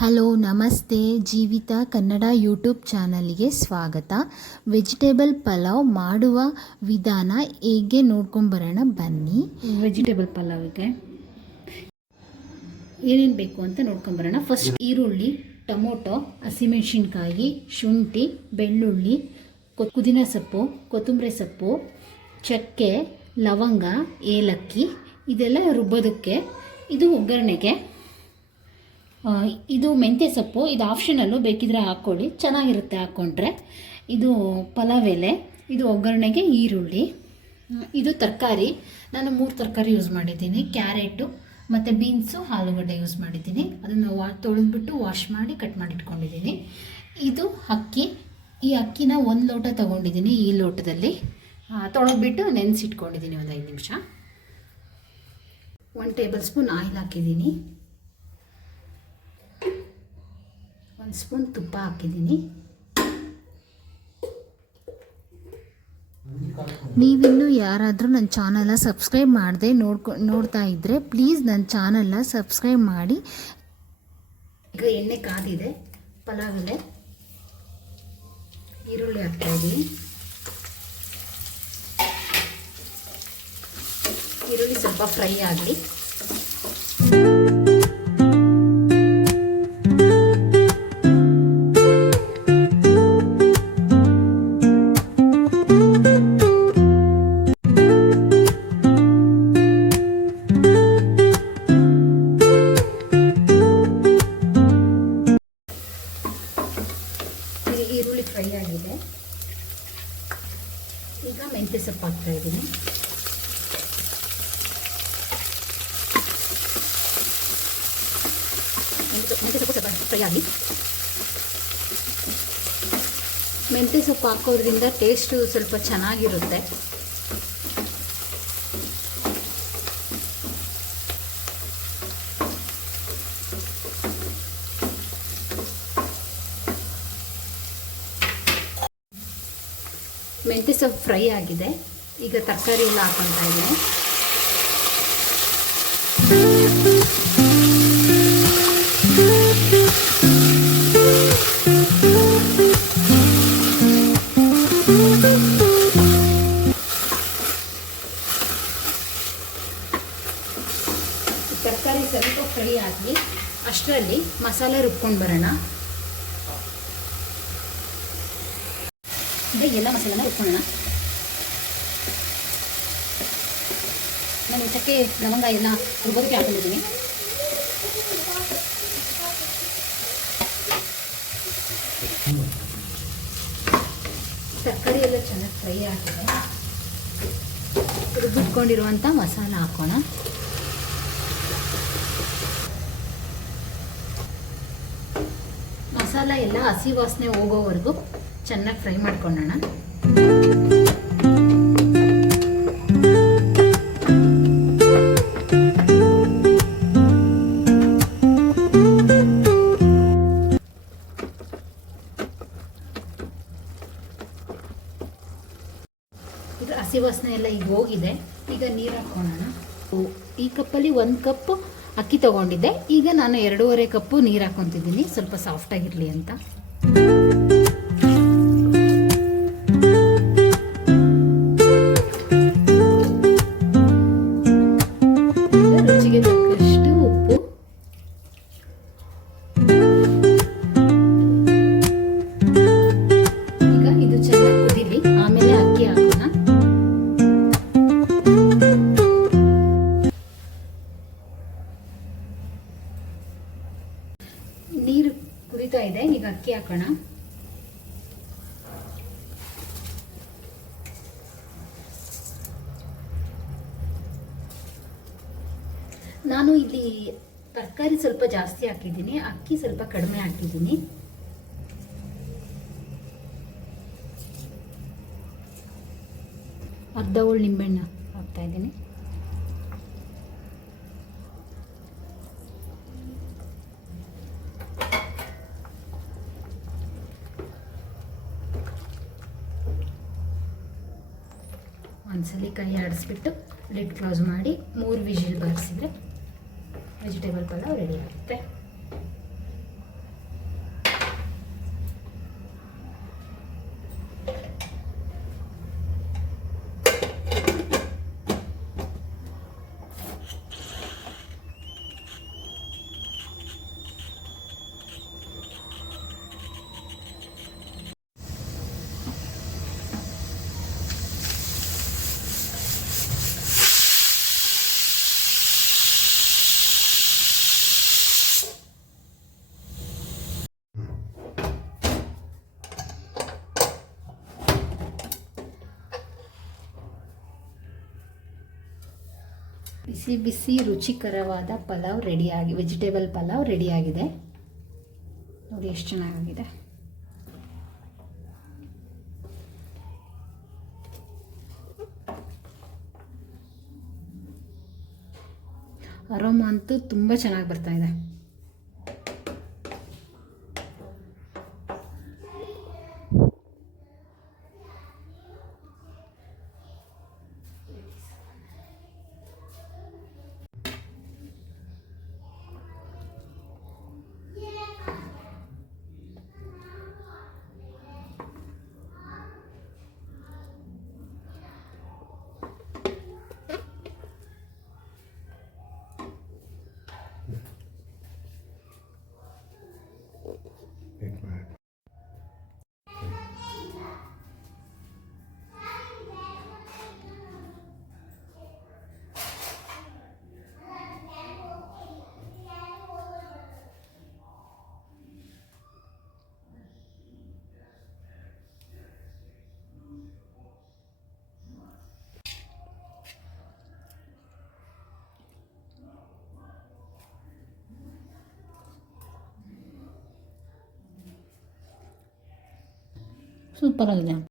Hello, ನಮಸ್ತೆ. ಜೀವಿತ Kannada YouTube ಚಾನಲ್ಗೆ ಸ್ವಾಗತ. ವೆಜಿಟೇಬಲ್ ಪಲಾವ್ ಮಾಡುವ ವಿಧಾನ ಹೇಗೆ ನೋಡ್ಕೊಂಬರೋಣ ಬನ್ನಿ. ವೆಜಿಟೇಬಲ್ ಪಲಾವಿಗೆ ಏನೇನು ಬೇಕು ಅಂತ ನೋಡ್ಕೊಂಬರೋಣ ಫಸ್ಟ್ ಈರುಳ್ಳಿ, ಟೊಮೊಟೊ, ಹಸಿಮೆಣಸಿನ್ಕಾಯಿ, ಶುಂಠಿ, ಬೆಳ್ಳುಳ್ಳಿ ಕುದಿನ ಸೊಪ್ಪು, ಕೊತ್ತಂಬರಿ ಸೊಪ್ಪು, ಚಕ್ಕೆ, ಲವಂಗ, ಏಲಕ್ಕಿ, ಇದೆಲ್ಲ ರುಬ್ಬೋದಕ್ಕೆ ಇದು ಒಗ್ಗರಣೆಗೆ ಇದು ಮೆಂತ್ಯ ಸೊಪ್ಪು, ಇದು ಆಪ್ಷನಲ್ಲು ಬೇಕಿದ್ರೆ ಹಾಕ್ಕೊಳ್ಳಿ, ಚೆನ್ನಾಗಿರುತ್ತೆ ಹಾಕ್ಕೊಂಡ್ರೆ. ಇದು ಪಲಾವ್ ಎಲೆ ಇದು ಒಗ್ಗರಣೆಗೆ ಈರುಳ್ಳಿ ಇದು ತರಕಾರಿ. ನಾನು ಮೂರು ತರಕಾರಿ ಯೂಸ್ ಮಾಡಿದ್ದೀನಿ, ಕ್ಯಾರೆಟು ಮತ್ತು ಬೀನ್ಸು ಆಲೂಗಡ್ಡೆ ಯೂಸ್ ಮಾಡಿದ್ದೀನಿ. ಅದನ್ನು ವಾ, ತೊಳೆದ್ಬಿಟ್ಟು ವಾಶ್ ಮಾಡಿ ಕಟ್ ಮಾಡಿ ಇಟ್ಕೊಂಡಿದ್ದೀನಿ. ಇದು ಅಕ್ಕಿ, ಈ ಅಕ್ಕಿನ ಒಂದು ಲೋಟ ತೊಗೊಂಡಿದ್ದೀನಿ ಈ ಲೋಟದಲ್ಲಿ. ತೊಳೆದ್ಬಿಟ್ಟು ನೆನೆಸಿಟ್ಕೊಂಡಿದ್ದೀನಿ ಒಂದು ಐದು ನಿಮಿಷ. ಒನ್ ಟೇಬಲ್ ಸ್ಪೂನ್ ಆಯಿಲ್ ಹಾಕಿದ್ದೀನಿ. ಒಂದು ಸ್ಪೂನ್ ತುಪ್ಪ ಹಾಕಿದ್ದೀನಿ. ನೀವಿನ್ನೂ ಯಾರಾದರೂ ನನ್ನ ಚಾನಲ್ನ ಸಬ್ಸ್ಕ್ರೈಬ್ ಮಾಡದೆ ನೋಡ್ಕೊ, ನೋಡ್ತಾ ಇದ್ದರೆ ಪ್ಲೀಸ್ ನನ್ನ ಚಾನಲ್ನ ಸಬ್ಸ್ಕ್ರೈಬ್ ಮಾಡಿ. ಈಗ ಎಣ್ಣೆ ಕಾದಿದೆ ಪಲಾವ್ ಎಲೆ ಈರುಳ್ಳಿ ಹಾಕ್ತಾ ಇದ್ದೀನಿ. ಈರುಳ್ಳಿ ಸ್ವಲ್ಪ ಫ್ರೈ ಆಗಲಿ. ಈಗ ಮೆಂತ್ಯ ಸೊಪ್ಪು ಹಾಕ್ತಾ ಇದ್ದೀನಿ. ಮೆಂತ್ಯ ಮೆಂತ್ಯ ಸೊಪ್ಪು ಸ್ವಲ್ಪ ಫ್ರೈ ಆಗಿ. ಮೆಂತ್ಯ ಸೊಪ್ಪು ಹಾಕೋದ್ರಿಂದ ಟೇಸ್ಟು ಸ್ವಲ್ಪ ಚೆನ್ನಾಗಿರುತ್ತೆ. ಮೆಂತ್ಯ ಸೊಪ್ಪು ಫ್ರೈ ಆಗಿದೆ. ಈಗ ತರಕಾರಿ ಎಲ್ಲ ಹಾಕೊತಾ ಇದ್ದೀನಿ. ತರಕಾರಿ ಸ್ವಲ್ಪ ಫ್ರೈ ಆಗಲಿ ಅಷ್ಟರಲ್ಲಿ ಮಸಾಲೆ ರುಬ್ಕೊಂಡು ಬರೋಣ. ಈಗ ಎಲ್ಲ ಮಸಾಲೆನ ರುಬ್ಕೊಳ್ಳೋಣ. ನಾನು ಚಕ್ಕೆ ಲವಂಗ ಎಲ್ಲ ರುಬ್ಬೋದಕ್ಕೆ ಹಾಕೊಂಡಿದ್ದೀನಿ. ತರಕಾರಿ ಎಲ್ಲ ಚೆನ್ನಾಗಿ ಫ್ರೈ ಆಗಿದೆ. ರುಬ್ಬಿಟ್ಕೊಂಡಿರುವಂಥ ಮಸಾಲ ಹಾಕೋಣ. ಮಸಾಲ ಎಲ್ಲ ಹಸಿ ವಾಸನೆ ಹೋಗೋವರೆಗೂ ಚೆನ್ನಾಗಿ ಫ್ರೈ ಮಾಡ್ಕೊಳ್ಳೋಣ ಇದು ಹಸಿ ವಾಸನೆ ಈಗ ಹೋಗಿದೆ. ಈಗ ನೀರು ಓ, ಈ ಕಪ್ಪಲ್ಲಿ ಒಂದು ಕಪ್ ಅಕ್ಕಿ ತಗೊಂಡಿದ್ದೆ. ಈಗ ನಾನು ಎರಡೂವರೆ ಕಪ್ಪು ನೀರು ಹಾಕ್ಕೊತಿದ್ದೀನಿ. ಸ್ವಲ್ಪ ಸಾಫ್ಟಾಗಿರಲಿ ಅಂತ. ನೀರು ಕುದಿತಾ ಇದೆ. ಈಗ ಅಕ್ಕಿ ಹಾಕೋಣ. ನಾನು ಇಲ್ಲಿ ತರಕಾರಿ ಸ್ವಲ್ಪ ಜಾಸ್ತಿ ಹಾಕಿದ್ದೀನಿ. ಅಕ್ಕಿ ಸ್ವಲ್ಪ ಕಡಿಮೆ ಹಾಕಿದ್ದೀನಿ. ಅರ್ಧ ಹೋಳು ನಿಂಬೆಹಣ್ಣು ಹಾಕ್ತಾ ಇದ್ದೀನಿ. ಒಂದ್ಸಲಿ ಕೈ ಆಡಿಸ್ಬಿಟ್ಟು ಲಿಡ್ ಕ್ಲೋಸ್ ಮಾಡಿ ಮೂರು ವಿಜಿಲ್ ಬಾರಿಸಿದ್ರೆ ವೆಜಿಟೇಬಲ್ ಪಲಾವ್ ರೆಡಿ ಆಗುತ್ತೆ. ಬಿಸಿ ಬಿಸಿ ರುಚಿಕರವಾದ ಪಲಾವ್ ರೆಡಿಯಾಗಿ ವೆಜಿಟೇಬಲ್ ಪಲಾವ್ ರೆಡಿಯಾಗಿದೆ. ನೋಡಿ ಎಷ್ಟು ಚೆನ್ನಾಗಿದೆ ಅರೋಮ ಅಂತೂ ತುಂಬ ಚೆನ್ನಾಗಿ ಬರ್ತಾ ಸೂಪರ್ ಆಗಿದೆ